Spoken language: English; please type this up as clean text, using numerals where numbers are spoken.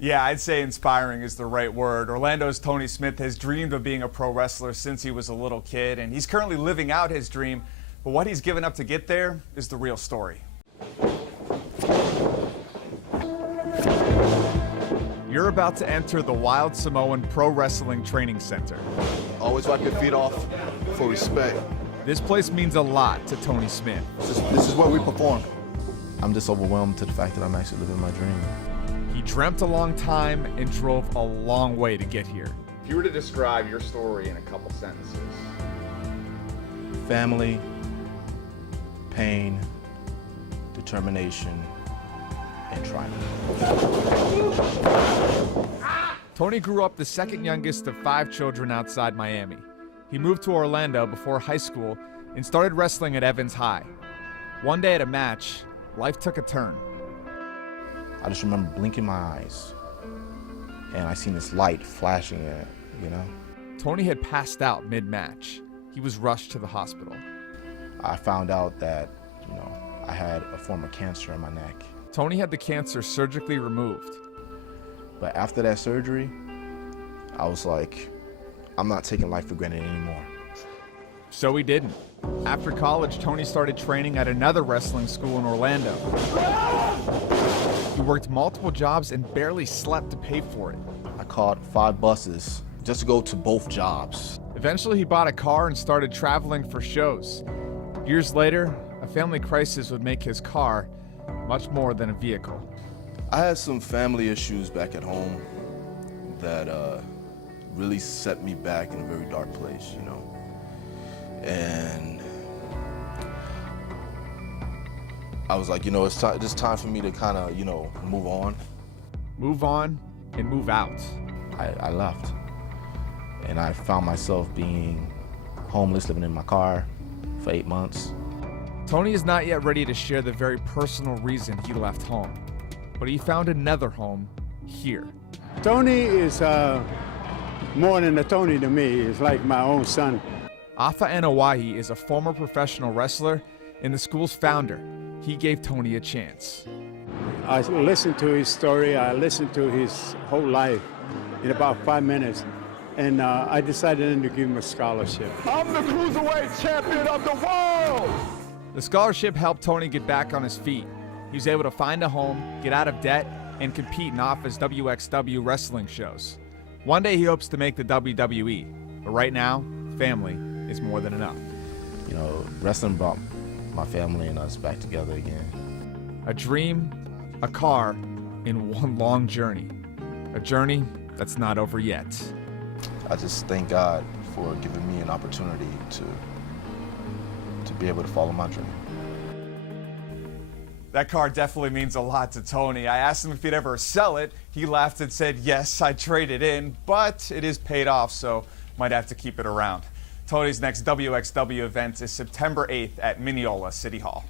Yeah, I'd say inspiring is the right word. Orlando's Tony Smith has dreamed of being a pro wrestler since he was a little kid, and he's currently living out his dream. But what he's given up to get there is the real story. You're about to enter the Wild Samoan Pro Wrestling Training Center. Always wipe your feet off for respect. This place means a lot to Tony Smith. This is where we perform. I'm just overwhelmed to the fact that I'm actually living my dream. He dreamt a long time and drove a long way to get here. If you were to describe your story in a couple sentences. Family, pain, determination, and triumph. Tony grew up the second youngest of 5 children outside Miami. He moved to Orlando before high school and started wrestling at Evans High. One day at a match, life took a turn. I just remember blinking my eyes, and I seen this light flashing Tony had passed out mid-match. He was rushed to the hospital. I found out that, I had a form of cancer in my neck. Tony had the cancer surgically removed. But after that surgery, I was like, I'm not taking life for granted anymore. So he didn't. After college, Tony started training at another wrestling school in Orlando. He worked multiple jobs and barely slept to pay for it. I caught 5 buses just to go to both jobs. Eventually, he bought a car and started traveling for shows. Years later, a family crisis would make his car much more than a vehicle. I had some family issues back at home that really set me back in a very dark place, And I was like, it's just time for me to kind of, move on. Move on and move out. I left. And I found myself being homeless, living in my car for 8 months. Tony is not yet ready to share the very personal reason he left home, but he found another home here. Tony is more than a Tony to me. He's like my own son. Afa Anawahi is a former professional wrestler and the school's founder. He gave Tony a chance. I listened to his story. I listened to his whole life in about 5 minutes. And I decided then to give him a scholarship. I'm the Cruiserweight Champion of the world! The scholarship helped Tony get back on his feet. He was able to find a home, get out of debt, and compete in Afa's WXW wrestling shows. One day he hopes to make the WWE, but right now, family is more than enough. Wrestling brought my family and us back together again. A dream, a car, and one long journey. A journey that's not over yet. I just thank God for giving me an opportunity to be able to follow my dream. That car definitely means a lot to Tony. I asked him if he'd ever sell it. He laughed and said, yes, I'd trade it in, but it is paid off, so might have to keep it around. Tony's next WXW event is September 8th at Mineola City Hall.